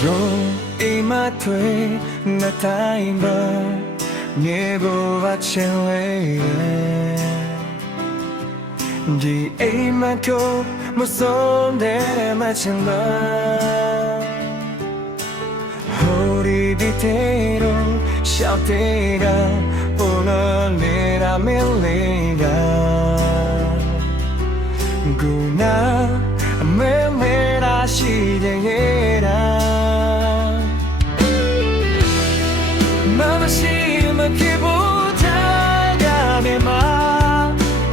အိမ်မထွေငါတိုင်းပါမြေပေါ်ပါချင်လေဒီအိမ်မကိုမဆုံးတဲ့မချင်ပါဟိုဒီဒီတေရောရှောက်တဲ့ကပေါ်လာနေတာမလေးကဂူနာမဲမဲရာရှိတဲ့ရာမရှိမဖြစ်ဘူးထားရမယ်မှာ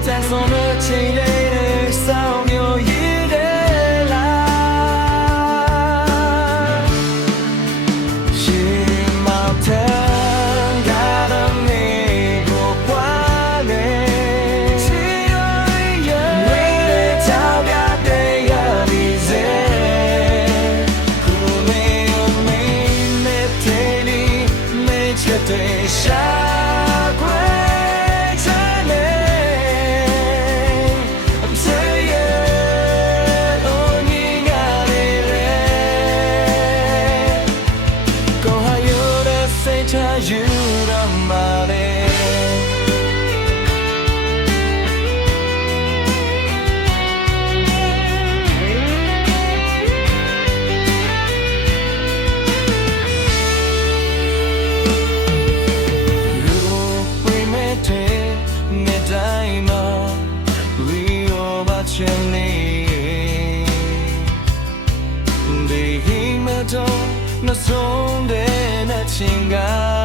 တန်ဆုံးတဲ့ချိန်လေးစောင်းမျိုးရည်တယ်လားရှင်မောင်ထန်ကတော့နေကိုပွားနေချီရရဝေးတဲ့ချောင်းပြတဲ့ရည်စေကိုမေမေနဲ့တဲ့ဒီမေချစ်တဲ့ရှာYou don't matter. You bring me to me diamond, we over chilling. The him don't no song de na chinga.